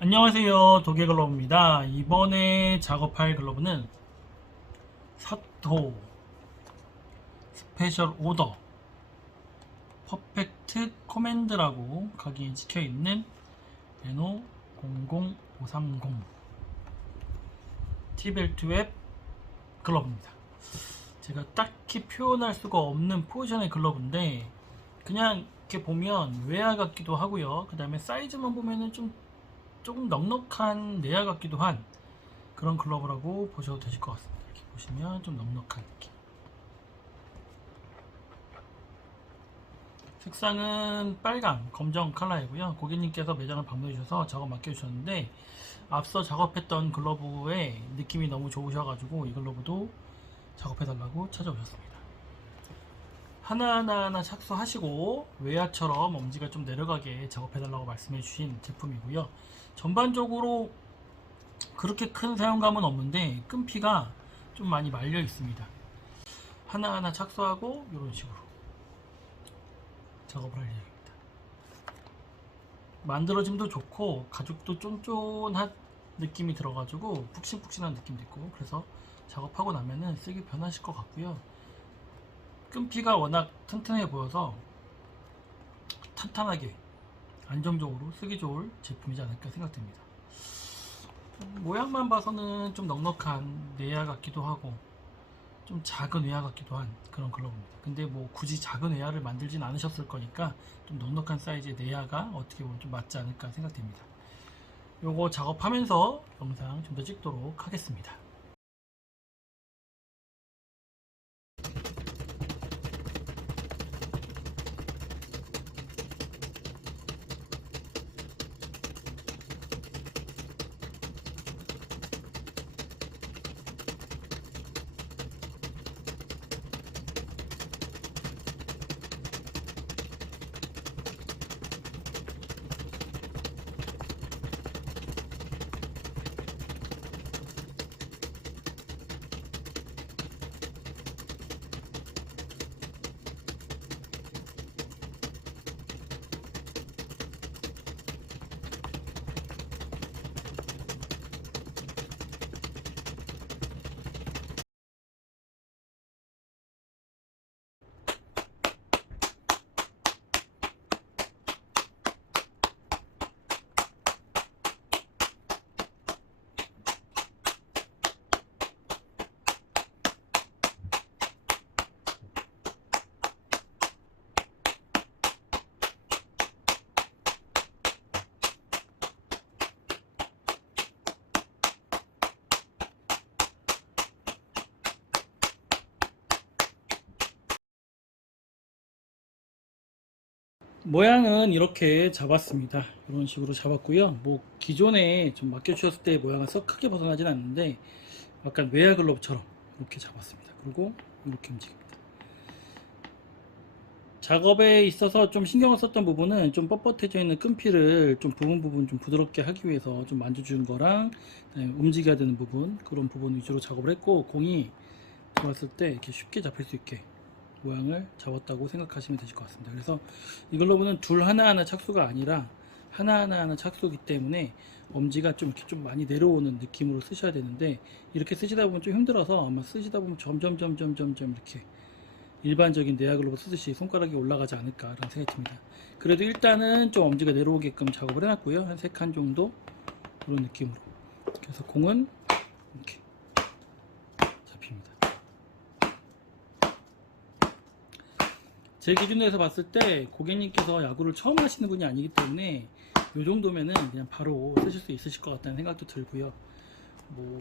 안녕하세요. 도개글러브입니다. 이번에 작업할 글러브는 사토 스페셜 오더 퍼펙트 코맨드라고 각인이 찍혀있는 레노 00530 티벨트 웹 글러브입니다. 제가 딱히 표현할 수가 없는 포지션의 글러브인데 그냥 이렇게 보면 외야 같기도 하고요. 그 다음에 사이즈만 보면은 좀 조금 넉넉한 내야 같기도 한 그런 글러브라고 보셔도 되실 것 같습니다. 이렇게 보시면 좀 넉넉한 느낌. 색상은 빨강, 검정 컬러이고요. 고객님께서 매장을 방문해 주셔서 작업 맡겨 주셨는데 앞서 작업했던 글러브의 느낌이 너무 좋으셔가지고 이 글러브도 작업해 달라고 찾아오셨습니다. 하나하나 하나 착수하시고 외야처럼 엄지가 좀 내려가게 작업해달라고 말씀해 주신 제품이고요. 전반적으로 그렇게 큰 사용감은 없는데 끈피가 좀 많이 말려 있습니다. 하나하나 착수하고 이런 식으로 작업을 할 예정입니다. 만들어짐도 좋고 가죽도 쫀쫀한 느낌이 들어가지고 푹신푹신한 느낌도 있고 그래서 작업하고 나면은 쓰기 편하실 것 같고요. 끈피가 워낙 튼튼해 보여서 탄탄하게 안정적으로 쓰기 좋을 제품이지 않을까 생각됩니다. 음, 모양만 봐서는 좀 넉넉한 내야 같기도 하고 좀 작은 외야 같기도 한 그런 글러브입니다. 근데 뭐 굳이 작은 외야를 만들진 않으셨을 거니까 좀 넉넉한 사이즈의 내야가 어떻게 보면 좀 맞지 않을까 생각됩니다. 요거 작업하면서 영상 좀 더 찍도록 하겠습니다. 모양은 이렇게 잡았습니다. 이런 식으로 잡았고요. 뭐 기존에 좀 맡겨주셨을 때 모양은 썩 크게 벗어나진 않는데 약간 외야 글러브처럼 이렇게 잡았습니다. 그리고 이렇게 움직입니다. 작업에 있어서 좀 신경을 썼던 부분은 좀 뻣뻣해져 있는 끈피를 좀 부분 부분 좀 부드럽게 하기 위해서 좀 만져주는 거랑 움직여야 되는 부분 그런 부분 위주로 작업을 했고 공이 들어왔을 때 이렇게 쉽게 잡힐 수 있게 모양을 잡았다고 생각하시면 되실 것 같습니다. 그래서 이 글러브는 둘 하나하나 착수가 아니라 하나하나 하나 착수기 때문에 엄지가 좀 이렇게 좀 많이 내려오는 느낌으로 쓰셔야 되는데 이렇게 쓰시다 보면 좀 힘들어서 아마 쓰시다 보면 점점 점점 점점 이렇게 일반적인 글러브 쓰듯이 손가락이 올라가지 않을까 라는 생각이 듭니다. 그래도 일단은 좀 엄지가 내려오게끔 작업을 해놨고요. 한 세 칸 정도 그런 느낌으로. 그래서 공은 이렇게 잡힙니다. 제 기준에서 봤을 때 고객님께서 야구를 처음 하시는 분이 아니기 때문에 이 정도면은 그냥 바로 쓰실 수 있으실 것 같다는 생각도 들고요. 뭐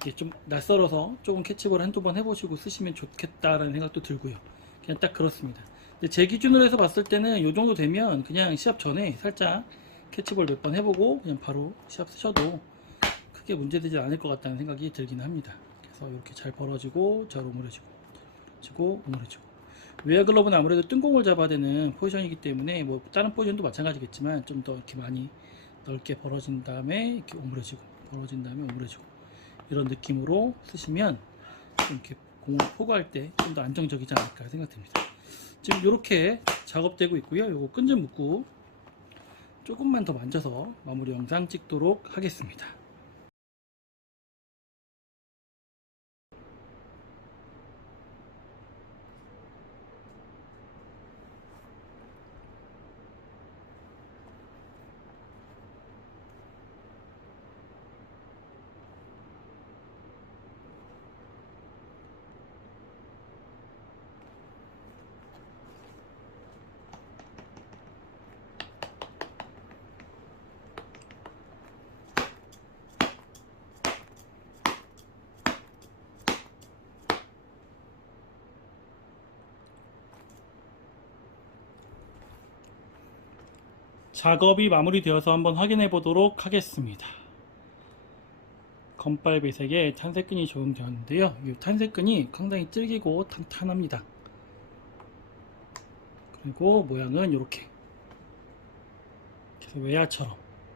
이게 좀 낯설어서 조금 캐치볼 한두 번 해보시고 쓰시면 좋겠다라는 생각도 들고요. 그냥 딱 그렇습니다. 제 기준으로 해서 봤을 때는 이 정도 되면 그냥 시합 전에 살짝 캐치볼 몇 번 해보고 그냥 바로 시합 쓰셔도 크게 문제되지 않을 것 같다는 생각이 들긴 합니다. 그래서 이렇게 잘 벌어지고 잘 오므려지고 지고 오므려지고 외야 글러브는 아무래도 뜬공을 잡아야 되는 포지션이기 때문에 뭐 다른 포지션도 마찬가지겠지만 좀 더 이렇게 많이 넓게 벌어진 다음에 이렇게 오므려지고 벌어진 다음에 오므려지고 이런 느낌으로 쓰시면 좀 이렇게 공을 포구할 때 좀 더 안정적이지 않을까 생각됩니다. 지금 이렇게 작업되고 있고요. 요거 끈좀 묶고 조금만 더 만져서 마무리 영상 찍도록 하겠습니다. 작업이 마무리되어서 한번 확인해 보도록 하겠습니다. 건빨 배색에 탄색끈이 적용되었는데요. 이 탄색끈이 상당히 질기고 탄탄합니다. 그리고 모양은 이렇게 그래서 외야처럼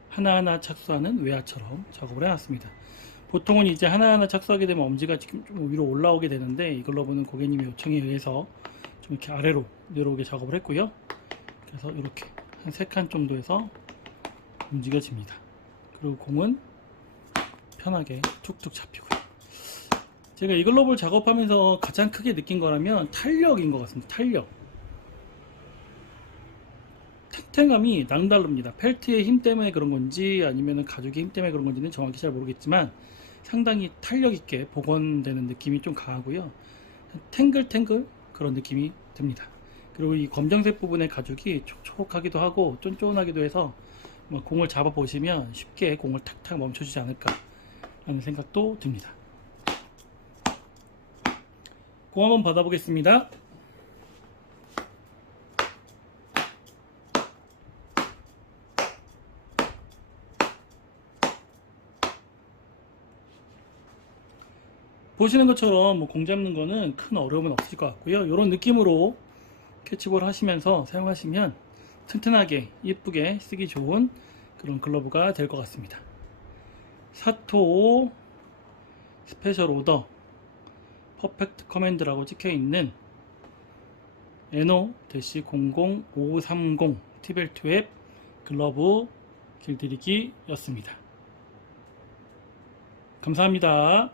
하나하나 착수하는 외야처럼 작업을 해놨습니다. 보통은 이제 하나하나 착수하게 되면 엄지가 지금 좀 위로 올라오게 되는데 이걸로 보는 고객님의 요청에 의해서 좀 이렇게 아래로 내려오게 작업을 했고요. 그래서 이렇게 한세칸 정도에서 움직여집니다. 그리고 공은 편하게 툭툭 잡히고요. 제가 이 글러브를 작업하면서 가장 크게 느낀 거라면 탄력인 것 같습니다. 탄력. 탱탱함이 남다릅니다. 펠트의 힘 때문에 그런 건지 아니면 가죽의 힘 때문에 그런 건지는 정확히 잘 모르겠지만 상당히 탄력 있게 복원되는 느낌이 좀 강하고요. 탱글탱글 그런 느낌이 듭니다. 그리고 이 검정색 부분의 가죽이 촉촉하기도 하고 쫀쫀하기도 해서 뭐 공을 잡아 보시면 쉽게 공을 탁탁 멈춰주지 않을까 라는 생각도 듭니다. 공 한번 받아보겠습니다. 보시는 것처럼 뭐 공 잡는 거는 큰 어려움은 없을 것 같고요. 이런 느낌으로 캐치볼 하시면서 사용하시면 튼튼하게 예쁘게 쓰기 좋은 그런 글러브가 될 것 같습니다. 사토 스페셜 오더 퍼펙트 커맨드라고 찍혀 있는 NO-00530 티벨트 웹 글러브 길들이기 였습니다. 감사합니다.